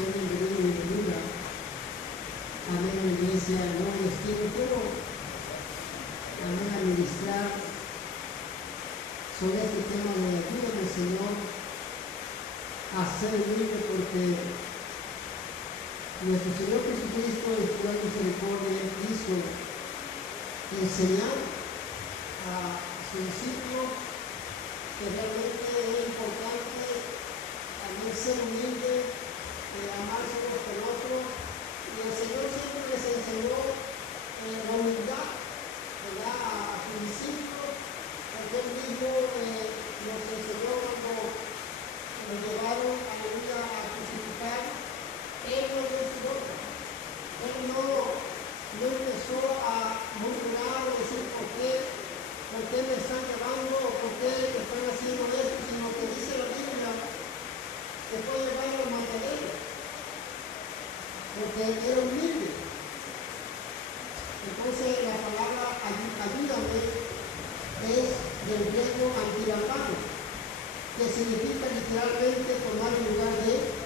bendición y bienvenida. Amén, iglesia, en nombre de Cristo. Amén, a ministrar sobre este tema de ayuda del Señor a ser libre, porque nuestro Señor Jesucristo, en su gran misericordia, Él quiso enseñar a sus discípulos que realmente es importante también ser humilde, amarse unos con otros, y el Señor siempre les enseñó la humildad, ¿verdad?, a sus discípulos, porque Él mismo nos enseñó cuando nos llevaron a la vida a crucificar. Él no dio su boca, Él no empezó a murmurar o decir por qué me están llevando o por qué me están haciendo esto, sino que dice la Biblia que fue llevado al matadero, porque era humilde. Entonces la palabra ayúdame es del griego antilapano, que significa literalmente tomar el lugar de,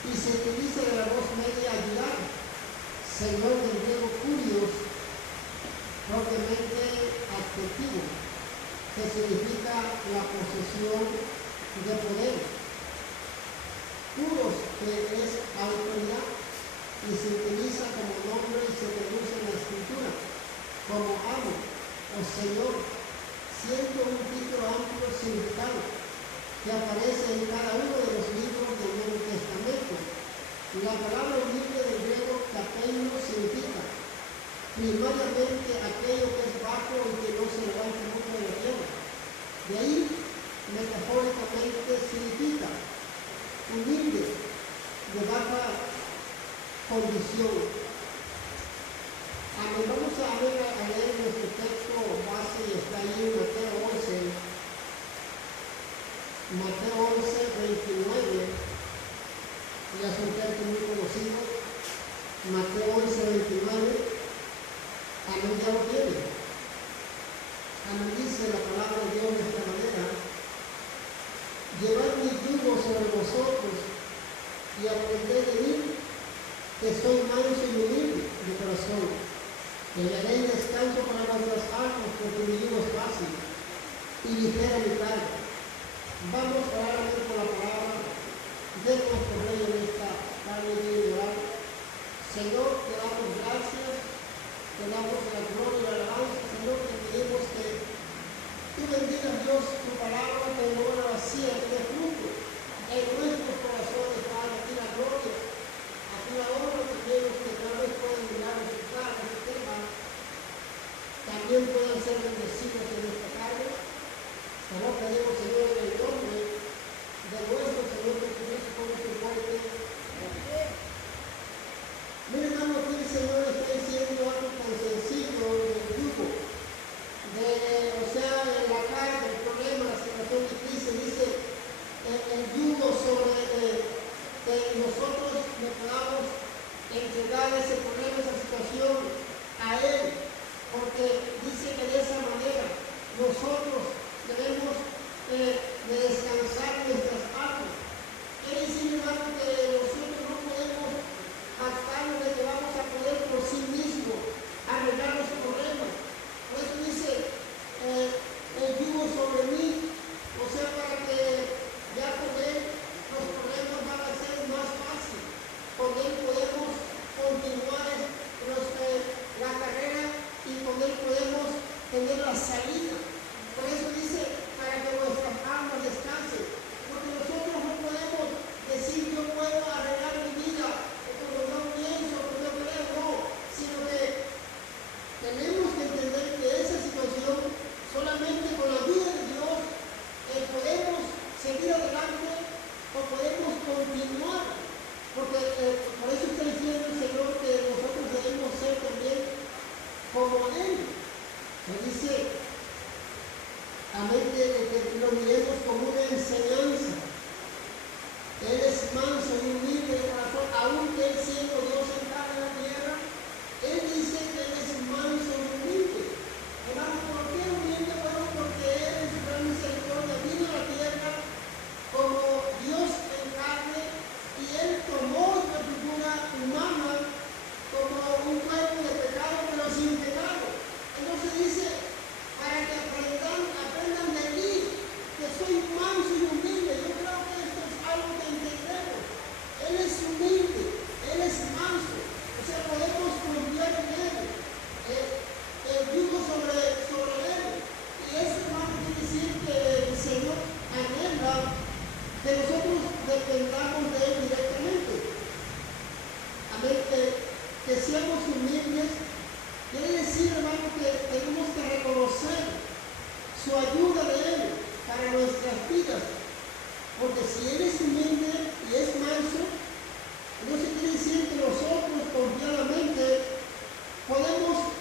y se utiliza de la voz media ayudar, Señor del griego curios, propiamente adjetivo, que significa la posesión de poder. Curos, que es autoridad, y se utiliza como nombre y se traduce en la escritura como amo o señor, siendo un título amplio significado que aparece en cada uno de los libros del Nuevo Testamento. La palabra humilde del griego tapeino significa primariamente aquello que es bajo y que no se levanta mucho de la tierra. De ahí, metafóricamente, significa humilde, de baja condición. Vamos a leer nuestro texto base, y está ahí en Mateo 11, 29, ya es un texto muy conocido. Mateo 11, 29, amén, ya lo tiene. Amén, dice la palabra de Dios de esta manera: llevad mi yugo sobre vosotros y aprended de mí, que soy manso y humilde de corazón, que le haré descanso para vuestras almas, porque mi yugo es fácil y ligera mi carga. Vamos a orar por la palabra de nuestro Rey en esta tarde de orar. Señor, te damos gracias, te damos la gloria y la alabanza. Señor, te pedimos que tú bendigas, Dios, tu palabra, que no vuelva vacía, que dé fruto en nuestros corazones. Padre, a ti la gloria, a ti la honra. Te pedimos que cada vez puedan mirar a este tema, también puedan ser bendecidos en esta tarde. Te lo pedimos, Señor, en el nombre de nuestro Señor Jesucristo, con nuestro fuerte. Mira, hermano, aquí el Señor está diciendo algo tan sencillo del yugo, o sea, en la carga, el problema, la situación difícil. Dice el yugo sobre que nosotros le podamos entregar ese problema, esa situación a Él, porque dice que de esa manera nosotros debemos de descansar nuestras almas. Quiere decir, hermano, que nosotros no podemos jactarnos de que vamos a poder por sí mismos arreglar los problemas. Por eso dice el yugo sobre mí, o sea, para que ya con Él los problemas van a ser más fáciles. Con Él podemos continuar la carrera y con Él podemos tener la salida. Por eso dice, para que vuestras almas descansen. Porque nosotros no podemos decir, yo puedo arreglar mi vida, como yo pienso, como yo creo, no. Sino que tenemos que entender que esa situación, solamente con la ayuda de Dios, podemos seguir adelante o podemos continuar. Porque por eso está diciendo el Señor que nosotros debemos ser también como Él. Se dice, amén, que lo miremos como una enseñanza. Él es manso y humilde de corazón, aunque Él siendo Dios sentado en la tierra. Él dice que Él es manso y humilde. Hermano, ¿por qué humilde? Bueno, porque Él en su gran misericordia vino a la tierra como Dios en carne, y Él tomó dependamos de Él directamente. Amén, que seamos humildes. Quiere decir, hermano, que tenemos que reconocer su ayuda de Él para nuestras vidas. Porque si Él es humilde y es manso, entonces quiere decir que nosotros confiadamente podemos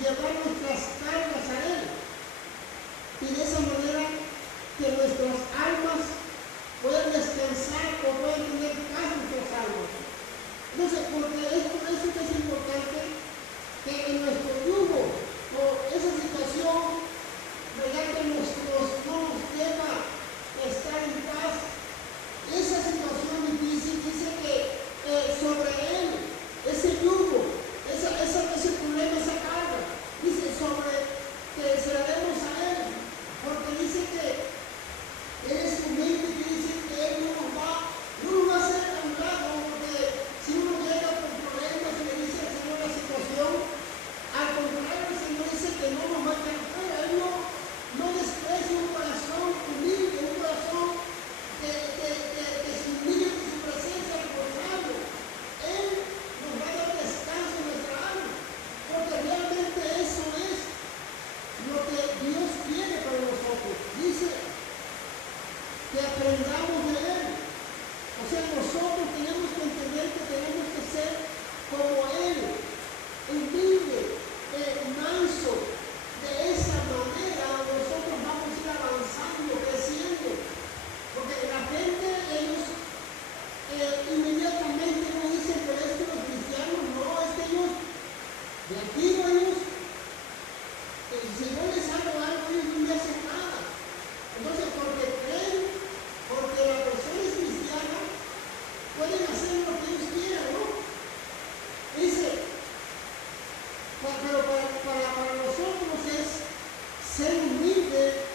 llevar nuestras cargas a Él. Y de esa manera que nuestras almas puedan descansar o puedan tener paz en nuestras almas. Entonces, porque es por eso que es importante que en nuestro yugo o esa situación, ¿verdad?, que no nos lleva a estar en paz, esa situación difícil, dice que sobre Él, ese yugo, ese problema, esa carga, dice sobre que se la demos a Él, porque dice que Él es humilde, y dice que Él no nos va a hacer a un lado, porque si uno llega con problemas y le dice al Señor la situación, al contrario, el Señor dice que no nos va a echar fuera. Él no desprecia un corazón humilde, un corazón que se humilla en su presencia, al contrario. Él nos va a dar descanso en nuestra alma, porque realmente eso es lo que Dios quiere para nosotros. Dice que aprendamos de Él. O sea, nosotros tenemos que entender que tenemos que ser como Él, humilde, manso. De esa manera nosotros vamos a ir avanzando, creciendo. Porque la gente, ellos inmediatamente nos dicen, pero es que los cristianos no, es que ellos, de aquí ellos, si yo les hago algo, ellos no me hacen nada. Entonces, porque creen, porque la persona es cristiana, pueden hacer lo que ellos quieran, ¿no? Dice, pero para nosotros es ser humilde,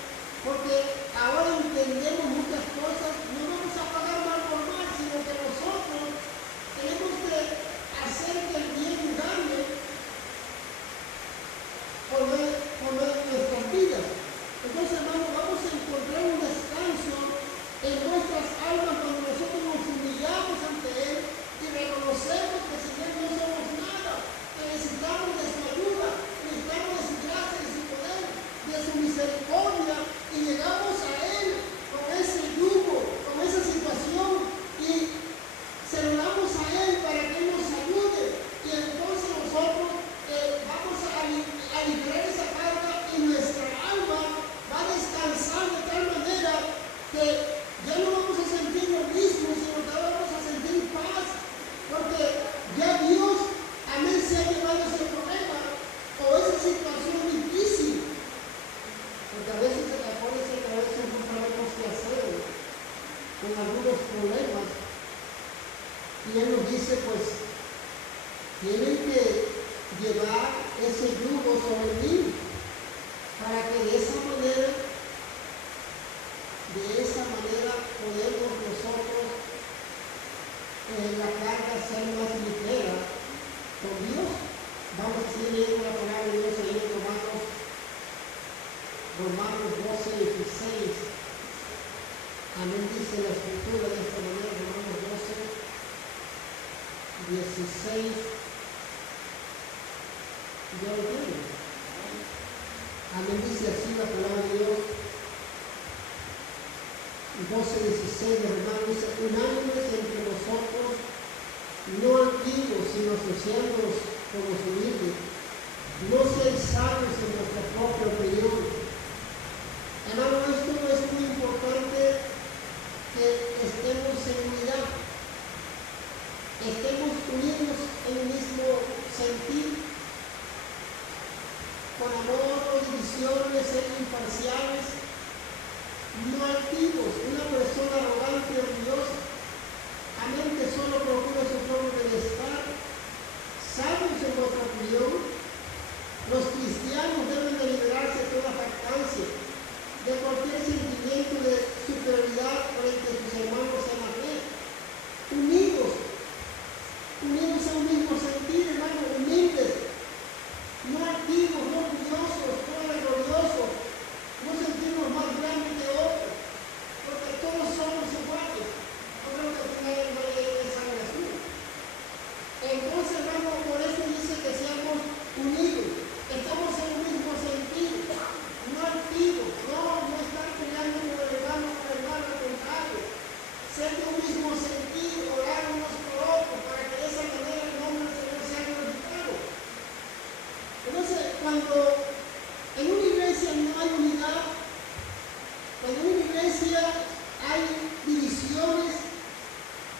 porque ahora entendemos muchas cosas, no vamos a pagar mal por mal, sino que nosotros tenemos que hacer que el bien gane por nuestras vidas. Entonces, hermano, vamos a encontrar un descanso en nuestras almas cuando nosotros nos humillamos ante Él y reconocemos que sin Él no somos nada, que necesitamos de su ayuda, necesitamos de su gracia, de su poder, de su misericordia, y llegamos a Él con ese yugo, con esa situación, y se lo damos a Él para que Él nos ayude, y entonces nosotros vamos a aliviar esa carga y nuestra alma va a descansar de tal manera que ya no vamos a sentir lo mismo, sino que ahora vamos a sentir paz, porque ya Dios, amén, se ha llevado ese problema o esa situación difícil. Porque a veces no sabemos qué hacer con algunos problemas, y Él nos dice, pues, tienen que llevar ese yugo sobre mí, para que de esa manera podemos nosotros la carga ser más ligera con Dios. Vamos a seguir leyendo la palabra de Dios ahí en Romanos 12, 16. Amén, dice la escritura de esta manera, Romanos 12, 16. Ya lo tienen. Amén, dice así la palabra de Dios. 12:16 de Romanos dice, unánimes entre vosotros, no antiguos, sino asociándonos con los humildes. No seáis sabios en vuestra propia opinión. Hermano, esto es muy importante, que estemos en unidad, estemos unidos en el mismo sentir, con amor, no divisiones, ser imparciales, no altivos, una persona arrogante y orgullosa, amén, que solo procura su propio bienestar, sabios en vuestra opinión. Los cristianos deben de liberarse de toda jactancia, de cualquier sentimiento de superioridad frente a sus hermanos en la fe, unidos a un mismo sentir, hermano, humildes, no altivos, no orgullosos, no orgullosos, no sentirnos más grandes que otros, porque todos somos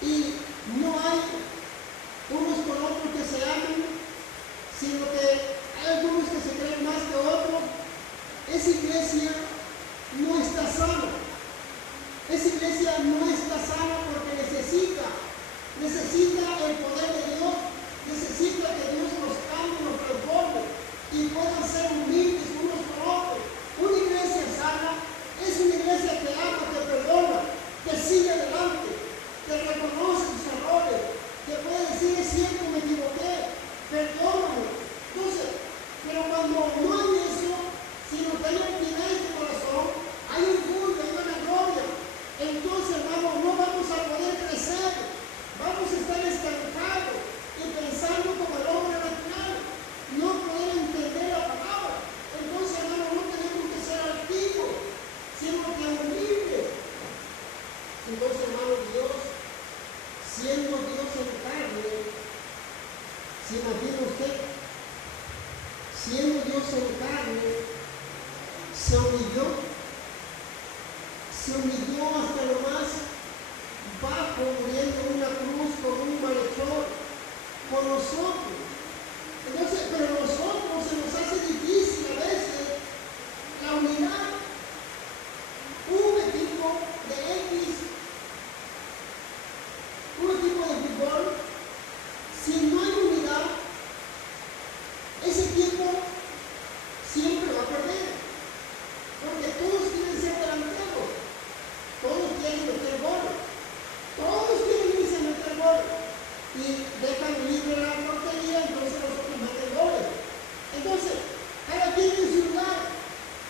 y no hay unos con otros que se amen, sino que hay algunos que se creen más que otros. Esa iglesia no está sana. Esa iglesia no está sana porque necesita el poder de Dios, necesita que Dios nos cambie, nos transforme y puedan ser humildes unos con otros. Una iglesia sana es una iglesia que ama, que perdona, que sigue adelante, que reconoce sus errores, que puede decir: es cierto, me equivoqué, perdóname. Entonces, pero cuando no hay eso, sino que hay altivez de corazón, hay orgullo, hay vanagloria, entonces, hermano, no vamos a poder crecer, vamos a estar estancados y pensando como el hombre natural, no poder entender la palabra. Entonces, hermano, no tenemos que ser altivos, sino que humildes. Entonces, hermano, Dios, siendo Dios en carne, ¿se imagina usted? Siendo Dios en carne, se humilló hasta lo más bajo, muriendo en una cruz con un malhechor por nosotros. Entonces, pero a nosotros se nos hace difícil a veces la unidad. Un equipo de fútbol, si no hay unidad, ese equipo siempre va a perder, porque todos quieren ser delanteros, todos quieren meter gol, todos quieren irse a meter gol y dejan libre la portería, entonces los otros meten goles. Entonces, cada quien en su lugar,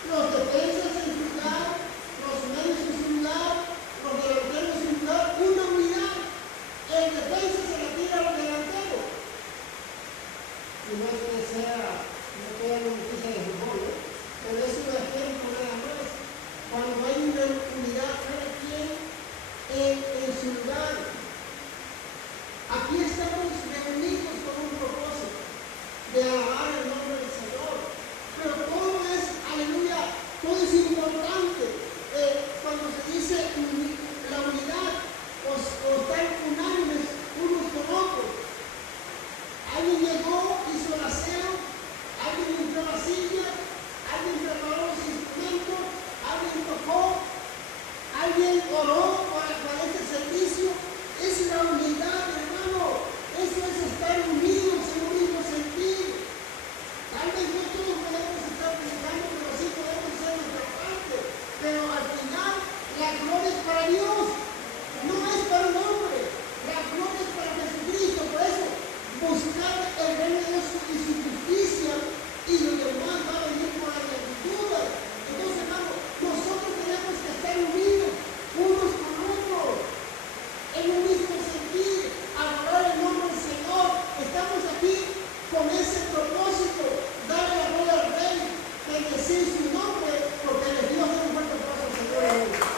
los defensas en su lugar, los medios en su lugar, los delanteros en su lugar, una unidad. El defensa se la tira a los delanteros. Y no es que sea, no toda la noticia de fútbol, ¿no? Pero es un ejemplo nada más. Cuando hay una unidad, cada quien en su lugar. Aquí estamos reunidos con un propósito de alabar el nombre del Señor. Pero todo es, aleluya, todo es importante. Cuando se dice la unidad, o estar unánimes unos con otros. Alguien llegó, hizo el aseo, alguien limpió la silla, alguien preparó los instrumentos, alguien tocó, alguien oró para este servicio. Es la unidad, hermano. Eso es estar unidos en un mismo sentido. Tal vez no todos podemos estar pensando, pero sí podemos hacer nuestra parte. Pero al final, la gloria es para Dios. No es para el hombre, la gloria es para Jesucristo. Por eso, buscar el reino de Dios y su justicia, y lo demás va a venir por la gratitud. Entonces, hermano, nosotros tenemos que estar unidos unos con otros, en un mismo sentir, adorar el nombre del Señor. Estamos aquí con ese propósito, darle la gloria al Rey, bendecir su nombre, porque el Dios de un fuerte aplauso al Señor.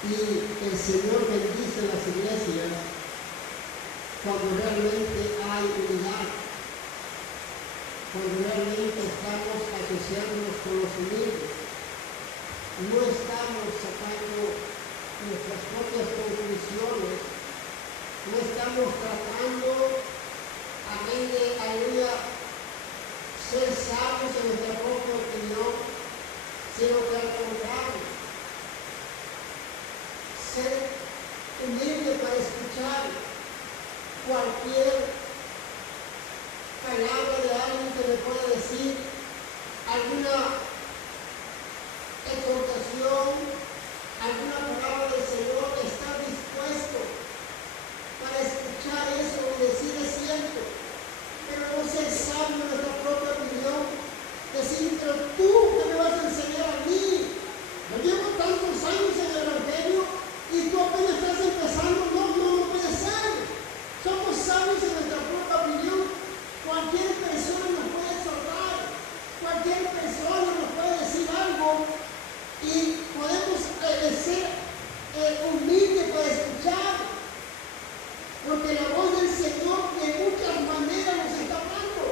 Y el Señor bendice las iglesias cuando realmente hay unidad, cuando realmente estamos asociándonos con los unidos. No estamos sacando nuestras propias conclusiones, no estamos tratando, amén, de aleluya, ser sabios en nuestra propia opinión, sino que al contrario, ser humilde para escuchar cualquier palabra de alguien que me pueda decir alguna exhortación, alguna palabra del Señor. Estar dispuesto para escuchar eso y decir: es cierto, pero no ser sabio en nuestra propia opinión, decir: pero tú, ¿qué me vas a enseñar a mí? Yo llevo tantos años en el Evangelio y tú apenas estás empezando. No puede ser. Somos sabios en nuestra propia opinión. Cualquier persona nos puede exhortar, cualquier persona nos puede decir algo y podemos ser humildes para escuchar, porque la voz del Señor de muchas maneras nos está hablando.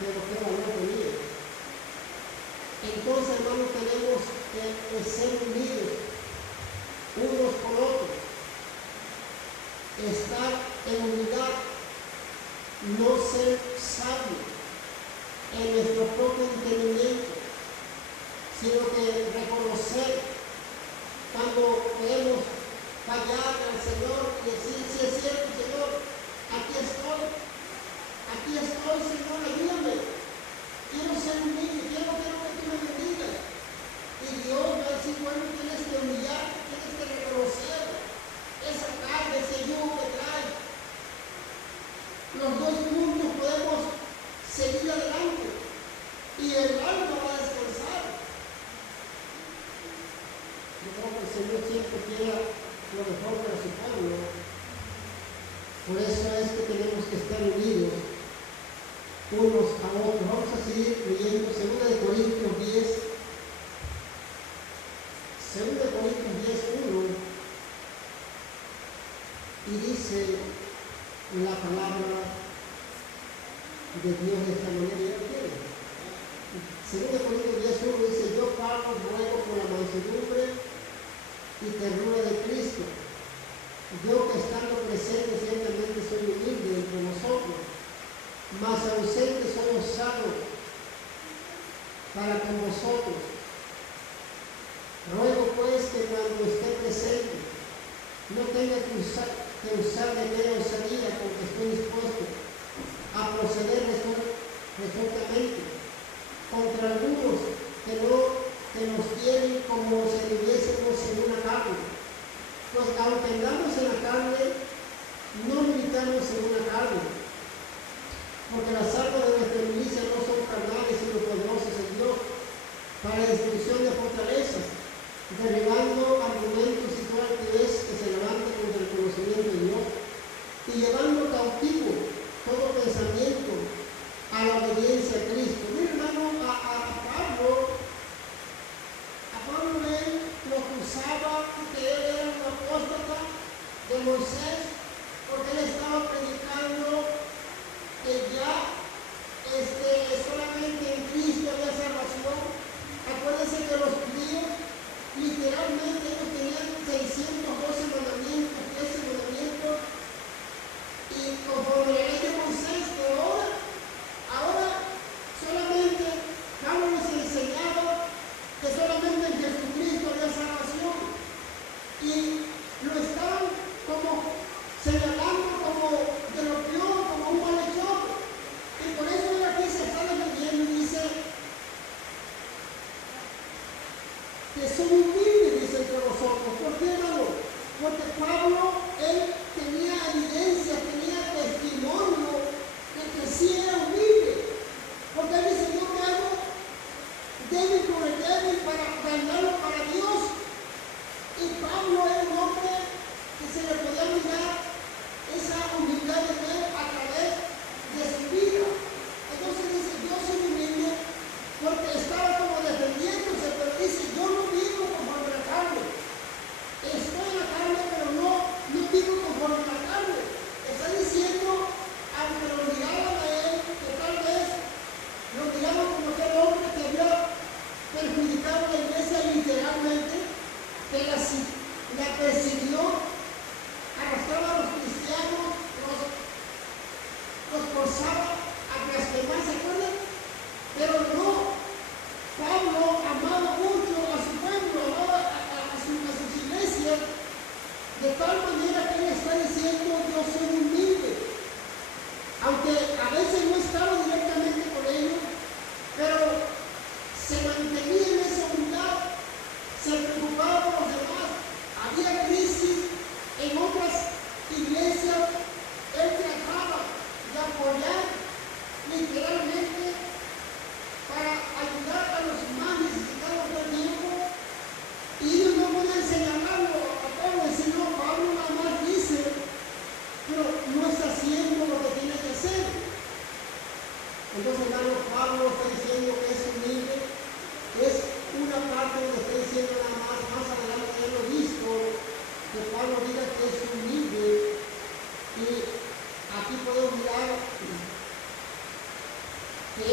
pero qué valor tenía. Entonces, hermanos, tenemos que ser unidos unos con otros, estar en unidad, no ser sabios en nuestro propio entendimiento, sino que reconocer cuando podemos fallar al Señor y decir, si es cierto, Señor, aquí estoy, Señor, ayúdame, quiero ser humilde, quiero que tú me bendigas. Y Dios va a decir, bueno, tienes que humillar, tienes que reconocer esa carga, ese yugo que trae. Los dos juntos podemos seguir adelante y el alma va a descansar. Yo creo que el Señor siempre quiere lo mejor para su pueblo. Por eso es que tenemos que estar unidos unos a otros. Vamos a seguir leyendo 2 Corintios 10. 2 Corintios 10:1, y dice la palabra de Dios de esta manera. 2 Corintios 10:1 dice, yo Pablo ruego por la mansedumbre y ternura de Cristo, yo que estando presente ciertamente soy humilde entre vosotros, mas ausente soy osado para con vosotros. Ruego pues que cuando esté presente no tenga que usar de mera osadía, porque estoy dispuesto a proceder resueltamente contra algunos que nos tienen como si viviésemos en una carne. Pues aunque andamos en la carne, no militamos en una carne, porque las armas de nuestra milicia no son carnales, sino poderosas en Dios para la destrucción de fortalezas, derribando argumentos y toda altivez que se levanta contra el conocimiento de Dios, y llevando cautivo todo pensamiento a la obediencia a Cristo. Mi hermano, a Pablo él lo acusaba que él era un apóstata de Moisés, porque él estaba predicando que ya solamente en Cristo había salvación. Acuérdense que los judíos literalmente ellos tenían 612 mandamientos, 13 mandamientos, y conforme la ley de Moisés, que ahora solamente Pablo les enseñaba que solamente en Jesucristo había salvación, y lo estaban como señalando como de lo peor, como un malhechor. Y por eso aquí se está defendiendo y dice que son humildes, dice entre vosotros. ¿Por qué, hermano? Porque Pablo, él tenía evidencia, tenía testimonio de que sí era humilde. Porque él dice, yo me hago débil por el débil para ganarlo para Dios. Y Pablo era un hombre que se le podía mirar esa humildad de él a través de su vida. Entonces dice, yo soy humilde porque estaba como defendiéndose, pero dice, yo no vivo conforme a la carne. Estoy en la carne, pero no vivo conforme a la carne. Está diciendo, aunque lo miraban a él, que tal vez lo miraban como aquel hombre que había perjudicado a la iglesia literalmente, que la persiguió, arrastraba a los cristianos, los forzaba a blasfemar, ¿se acuerdan? Pero no, Pablo amaba mucho a su pueblo, amaba a sus iglesias, de tal manera que él está diciendo, yo soy humilde, aunque a veces no estaba directamente con ellos, pero se mantenía en esa humildad, se preocupaba por los demás. Había crisis en otras iglesias, él trataba de apoyar literalmente para ayudar a los más necesitados del tiempo, y ellos no pueden señalarlo a Pablo y decir, no, Pablo nada más dice, pero no está haciendo lo que tiene que hacer. Entonces, hermano, Pablo está diciendo que es humilde, es una parte donde está diciendo nada más adelante ya lo he visto, que Pablo diga que es humilde, y aquí podemos mirar que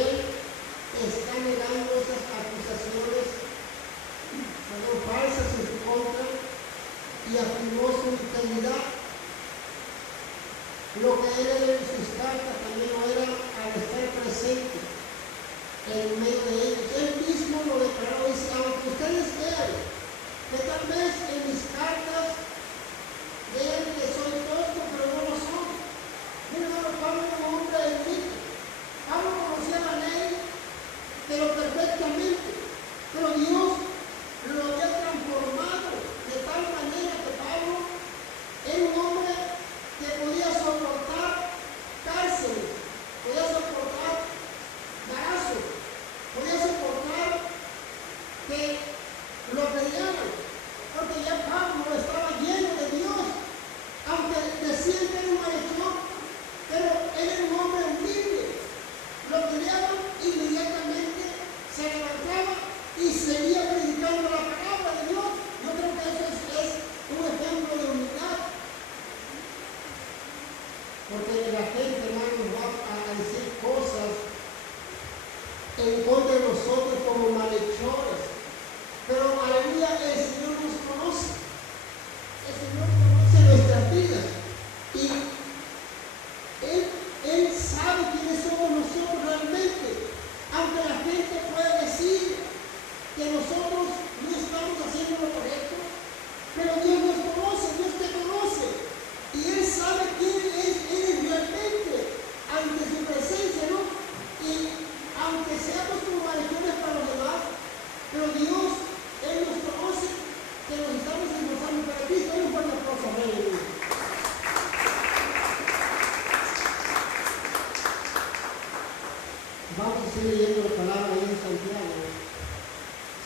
Vamos a seguir leyendo la palabra ahí en Santiago.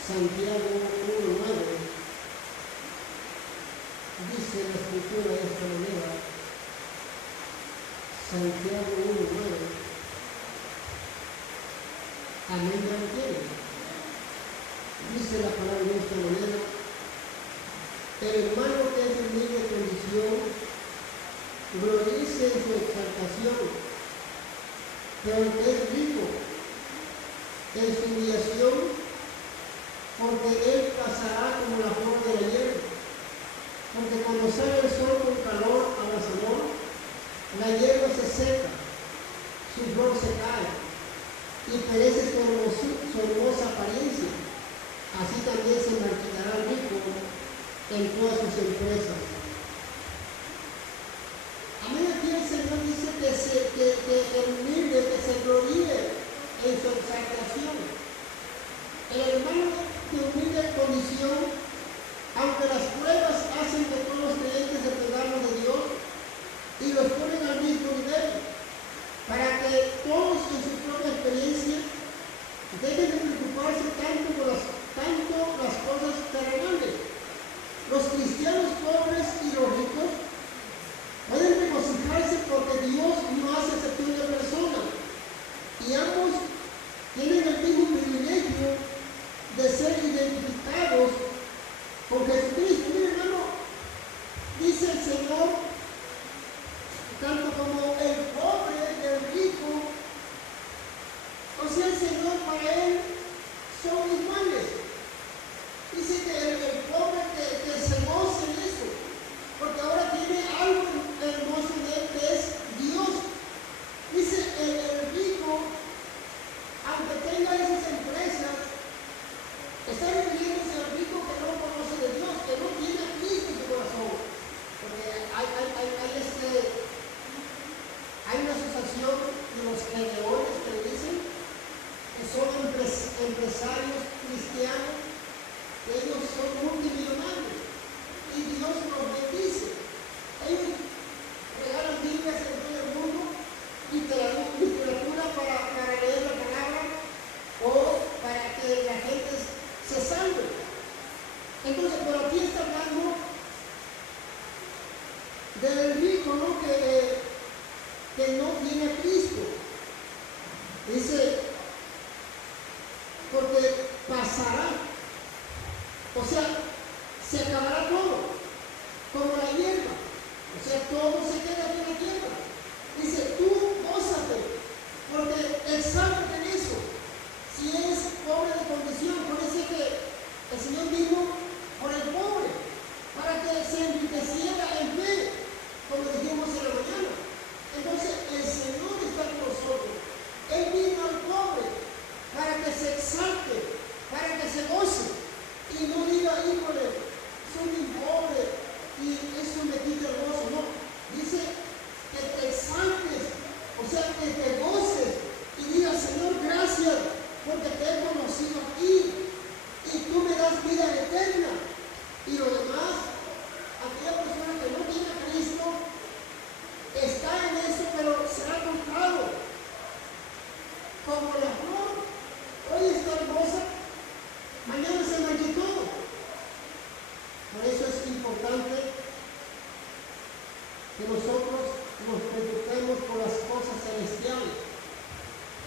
Santiago 1:9. Dice la escritura de esta manera. Santiago 1:9. Amén, ya lo tiene. Dice la palabra de esta manera. El hermano que es de humilde condición, glorice en su exaltación, pero el que es rico en su humillación, porque él pasará como la flor de la hierba. Porque cuando sale el sol con calor abrasador, la hierba se seca, su flor se cae, y perece su hermosa apariencia. Así también se marchitará el rico en todas sus empresas. Amén. Aquí el Señor dice que el humilde, que se gloríe en su exaltación. El hermano de humilde condición, aunque las pruebas hacen que todos los creyentes se perdamos de Dios y los ponen al mismo nivel, para que todos en su propia experiencia dejen de preocuparse tanto las cosas terrenales. Los cristianos pobres y los ricos pueden regocijarse porque Dios no hace excepción de personas y ambos tienen el mismo privilegio de ser identificados con Jesucristo. Mira, hermano, dice el Señor, tanto como el pobre del rico, o sea, el Señor para él son iguales. Dice que el pobre que se goce en eso, porque ahora tiene algo hermoso de él que es Dios. Dice el rico, aunque tenga esas empresas, está refiriéndose al rico que no conoce de Dios, que no tiene a Cristo en su corazón. Porque hay una asociación de los gedeones que le dicen que son empresarios cristianos, que ellos son multimillonarios y Dios los bendice. Ellos regalan Biblias en todo el mundo, literatura para leer la palabra o para que la gente se salve. Entonces, pero aquí está hablando del rico, ¿no? Que no tiene a Cristo. Dice, porque pasará. O sea, se acabará todo, como la hierba. O sea, todo se queda en la tierra. Dice, tú gózate, porque exáltate en eso. Si eres pobre de condición, por eso es que el Señor vino por el pobre, para que se enriqueciera en fe, como dijimos en la mañana. Entonces, el Señor está con nosotros. Él vino al pobre para que se exalte, para que se goce. Y no diga, híjole, soy muy pobre y eso me quita el gozo. No, dice que te exaltes, o sea, que te goces y digas, Señor, gracias porque te he conocido aquí y tú me das vida eterna. Y lo demás, aquella persona que no tiene a Cristo está en eso, pero será contado. Como la flor, hoy está hermosa, mañana se marchitó. Por eso es importante que nosotros nos preocupemos por las cosas celestiales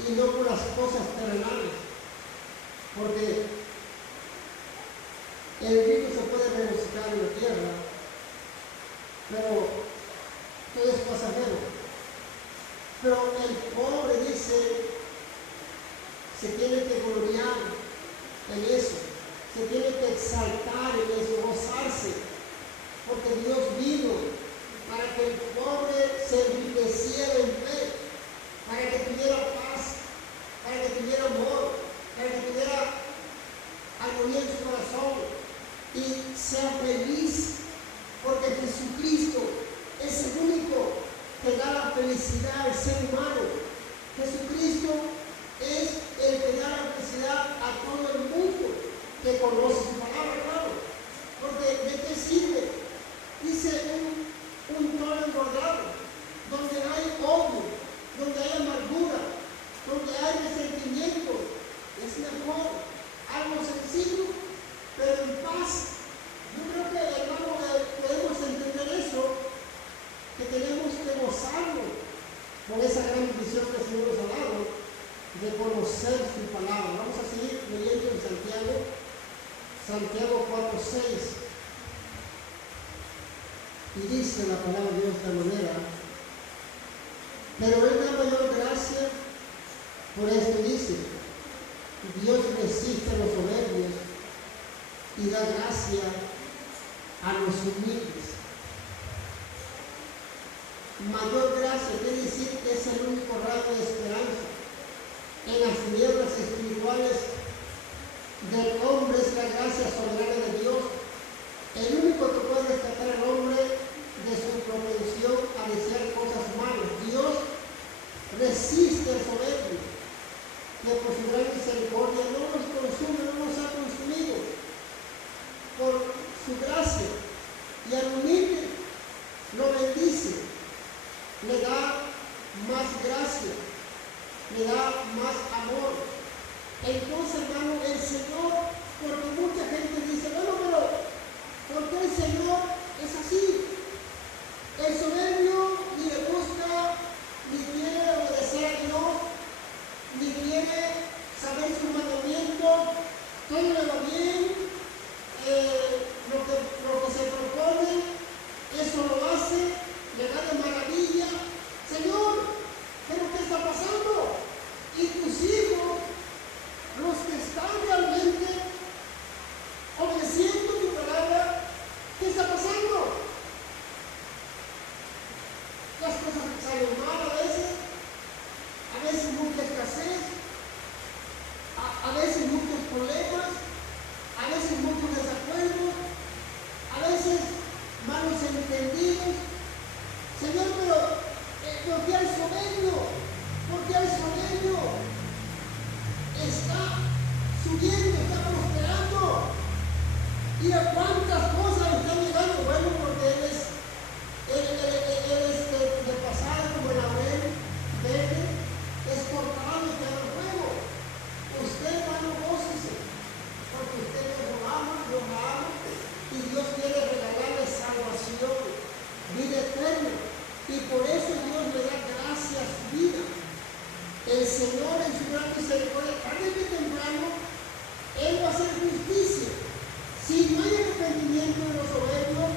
y no por las cosas terrenales. Porque el rico se puede regocijar en la tierra, pero todo es pasajero. Pero el pobre dice, se tiene que gloriar en eso, se tiene que exaltar en eso, gozarse, porque Dios vino para que el pobre se enriqueciera en fe, para que tuviera paz, para que tuviera amor, para que tuviera armonía en su corazón y sea feliz, porque Jesucristo es el único que da la felicidad al ser humano. Jesucristo es el que da la felicidad a todo el mundo que conoce su palabra, claro. Porque ¿de qué sirve? Dice un toro engordado, donde no hay odio, bendición que el Señor nos ha dado de conocer su palabra. Vamos a seguir leyendo en Santiago 4:6. Y dice la palabra de Dios de esta manera: pero Él da mayor gracia, por esto dice, Dios resiste a los soberbios y da gracia a los humildes. Mayor gracia quiere decir que es el único rayo de esperanza en las tinieblas espirituales del hombre. Es la gracia soberana de Dios, el único que puede rescatar al hombre de su propensión a desear cosas malas. Dios resiste al soberbio, que por su gran misericordia no nos consume, no nos ha consumido, por su gracia, y al humilde lo bendice, le da más gracia, le da más amor. Entonces, hermano, el Señor, porque mucha gente dice, bueno, pero ¿por qué el Señor es así? El soberbio ni le gusta, ni quiere obedecer a Dios, ni quiere saber su mandamiento, todo le va bien, lo que se propone, eso lo hace, le da de maravilla. Señor, ¿pero qué está pasando? Y tus hijos, los que están realmente obedeciendo tu palabra, ¿qué está pasando? Las cosas salen mal a veces mucha escasez, a veces muchos problemas, a veces muchos desacuerdos, a veces malos entendidos. Señor, pero ¿por qué el soberbio? ¿Por qué el soberbio está subiendo, está prosperando? ¿Y a cuántas cosas están llegando? Bueno, porque él es de pasar como el laurel verde, es cortado y queda el fuego. Usted, hermano, gócese, porque usted Dios lo ama, y Dios quiere regalarle salvación, vida eterna, y por eso Dios le da gracia a su vida. El Señor en su gran misericordia, tarde que temprano, Él va a hacer justicia. Si no hay arrepentimiento de los soberbios,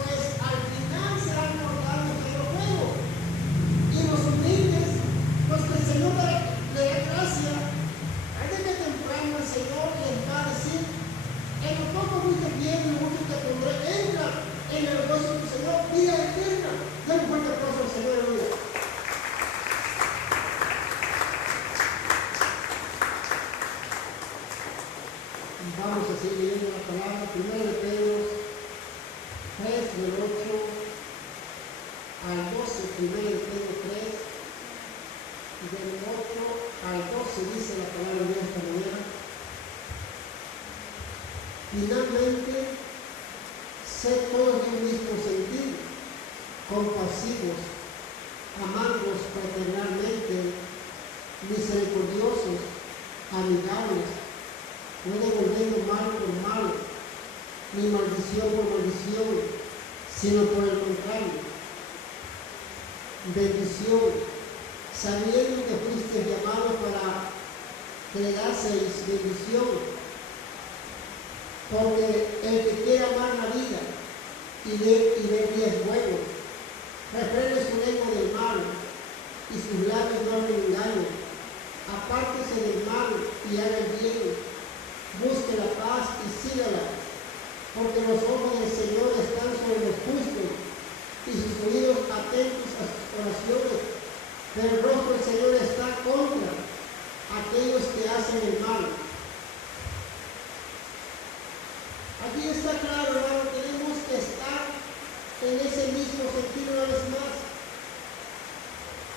pues al final serán cortados en el fuego. Y los humildes, los que el Señor le da gracia, tarde que temprano el Señor les va a decir: en lo poco muy te quiero, en lo mucho te pondré, entra en el gozo del Señor, vida eterna. Dale un fuerte aplauso al Señor, aleluya. Vamos a seguir leyendo la palabra. 1 de Pedro 3, del 8 al 12. 1 de Pedro 3, del 8 al 12, dice la palabra de Dios esta mañana. Finalmente, sed todos de un mismo sentido, compasivos, amados fraternalmente, misericordiosos, amigables, no devolviendo mal por mal, ni maldición por maldición, sino por el contrario, bendición, sabiendo que fuiste llamados para que le daseis bendición. Porque el que quiera amar la vida y ver días buenos, refrene su lengua del mal y sus labios no hablen engaño. Apártese del mal y haga el bien. Busque la paz y sígala, porque los ojos del Señor están sobre los justos y sus oídos atentos a sus oraciones, pero el rostro del Señor está contra aquellos que hacen el mal. Aquí está claro, hermano, tenemos que estar en ese mismo sentido una vez más.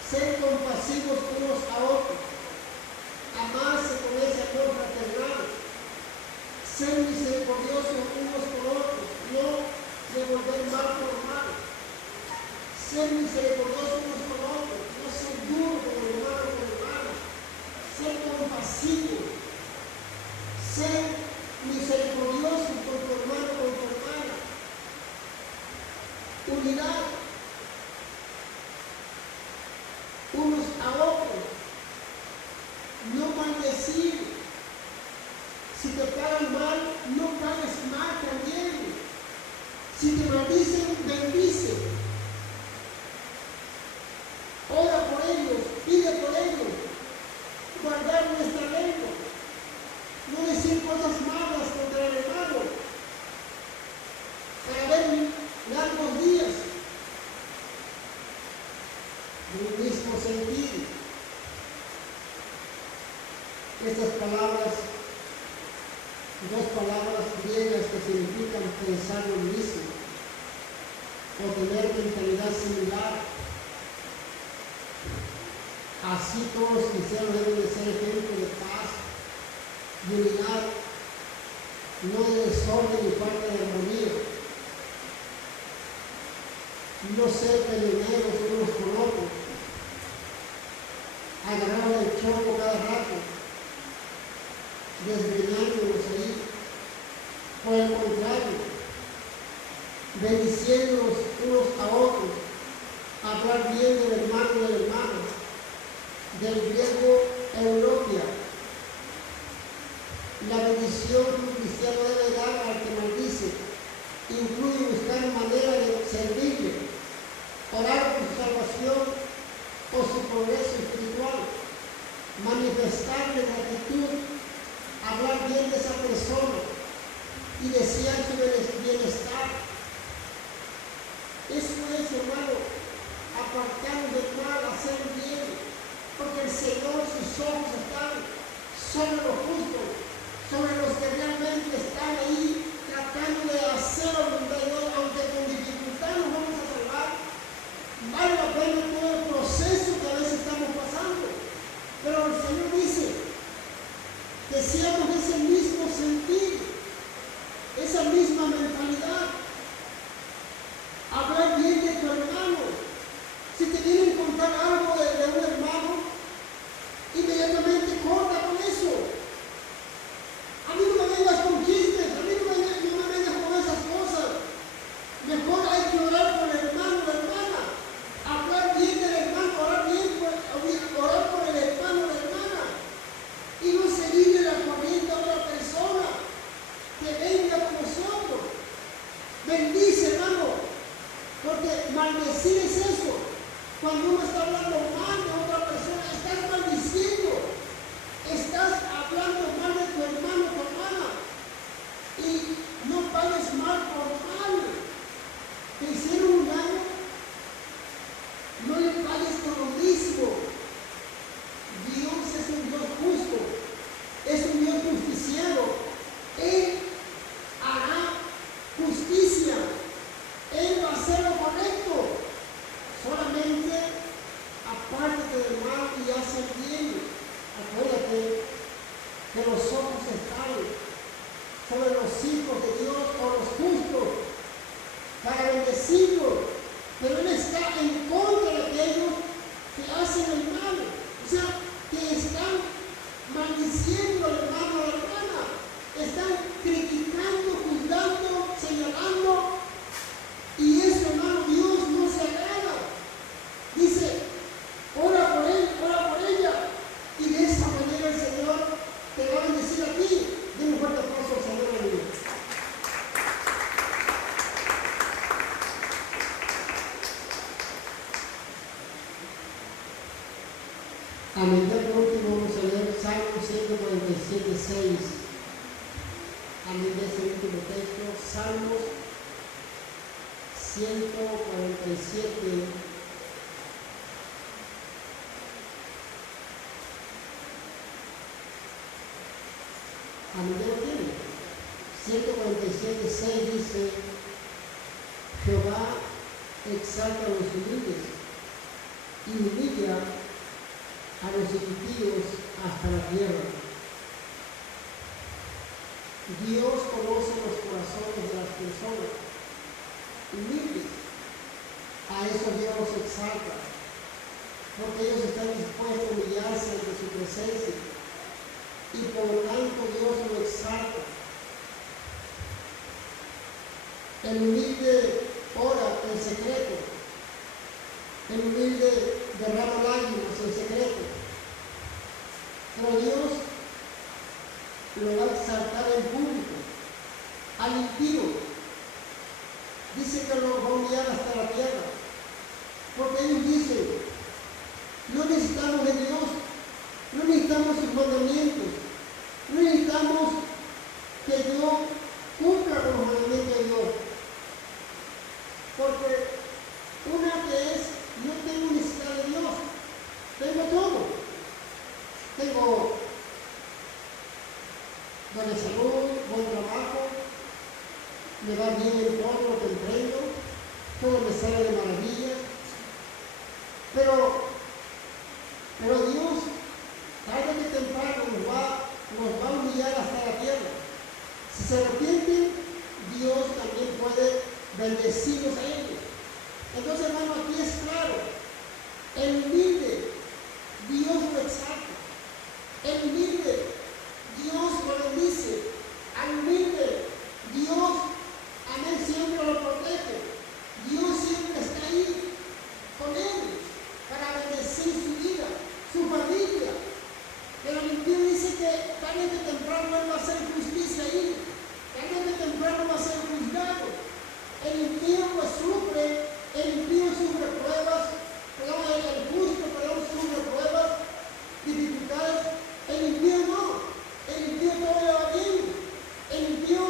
Ser compasivos unos a otros, amarse con ese amor fraternal, ser misericordiosos unos por otros, no devolver mal por mal, ser misericordiosos unos por otros, no ser duro con el hermano, ser compasivo, ser misericordioso con tu hermano, con tu hermana, unidad, uno no maldecir. Si te pagan mal, no pagues mal también. Si te maldicen, bendice. Ora por ellos, pide por ellos. Guardar nuestra lengua. No decir cosas malas contra el hermano. Para ver largos días. En el mismo sentido. Estas palabras, dos palabras griegas que significan pensar lo mismo o tener mentalidad similar. Así todos los cristianos deben de ser ejemplo de paz, de unidad, no de desorden y falta de armonía. No ser peleoneros unos con otros, agarrados del choco cada rato, desgreñándonos ahí. Por el contrario, bendiciéndonos unos a otros, hablar bien del hermano y del hermano, del griego Europia. La bendición que un cristiano debe dar al que maldice incluye buscar manera de servirle, orar por su salvación o su progreso espiritual, manifestarle gratitud, hablar bien de esa persona y desear su bienestar. Eso es, hermano, apartarnos del mal, hacer bien, porque el Señor, sus ojos están sobre los justos, sobre los que realmente están ahí tratando de hacer la voluntad de Dios, aunque con dificultad nos vamos a salvar. Vale la pena todo el proceso que a veces estamos pasando, pero el Señor dice que seamos ese mismo sentir, esa misma mentalidad. Hablar bien de tu hermano. Si te vienen a contar algo de un hermano, inmediatamente corta con eso. A mí no me vengas con chistes, a mí no me vengas con esas cosas. Mejor hay que orar por el hermano, la hermana. Hablar bien del hermano, orar por el hermano, la hermana. Y no seguirle la corriente a otra persona que venga con nosotros. Bendice, hermano, porque maldecir es eso. Cuando uno está hablando mal de otra persona, estás maldiciendo, estás hablando mal de tu hermano o tu hermana, y no pagues mal por mal. Te hicieron un daño, no le pagues con lo mismo. Dios es un Dios justo, es un Dios justiciero. Él hará justicia, Él va a hacer lo correcto. Solamente apártate del mal y haz el bien. Acuérdate que los ojos están sobre los hijos de Dios o los justos para bendecirlos, pero Él está en contra de aquellos que hacen el mal, o sea, que están maldiciendo al hermano o a la hermana, están criticando, juzgando, señalando, y eso, hermano, Dios no se agrada. Dice, ora por él, ora por ella, y de esa manera el Señor te va a bendecir a ti. Den un fuerte aplauso al Señor, aleluya. Amén. Ya por último vamos a leer Salmo 147, 6. Amén. De ese último texto, Salmos 147. Amén. Ya lo tiene. 147, 6 dice: Jehová exalta a los humildes y humilla a los ejecutivos hasta la tierra. Dios conoce los corazones de las personas humildes. A eso Dios los exalta, porque ellos están dispuestos a humillarse ante su presencia, y por lo tanto Dios lo exalta. El humilde ora en secreto, el humilde derrama lágrimas en secreto, pero necesitamos sus mandamientos. No necesitamos que Dios cumpla con los mandamientos de Dios. Porque una que es, no tengo necesidad de Dios. Tengo todo. Tengo buena salud, buen trabajo, me va bien en todo lo que emprendo, todo me sale de maravilla. Pero Dios, tarde que temprano, nos va a humillar hasta la tierra. Si se arrepienten, Dios también puede bendecirlos a ellos. Entonces, hermano, aquí es claro, el humilde, Dios lo exalta. El humilde, Dios lo bendice. Al humilde, Dios, amén, siempre lo protege. Dios siempre está ahí con ellos para bendecir su vida, su familia. Pero el impío dice que tarde que temprano él va a hacer justicia ahí. Tarde que temprano va a ser juzgado. El impío pues sufre, el impío sufre pruebas, el justo sufre pruebas, dificultades. El impío no, el impío todo le va bien. El impío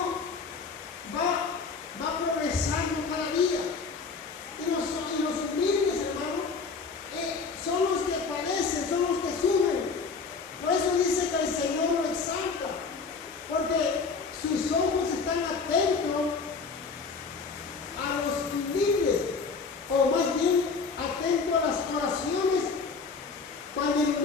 va progresando cada día. Y los humildes, hermano, son los que padecen, son los que sufren. Por eso dice que el Señor lo exalta, porque sus ojos están atentos a los humildes, o más bien atentos a las oraciones. Cuando el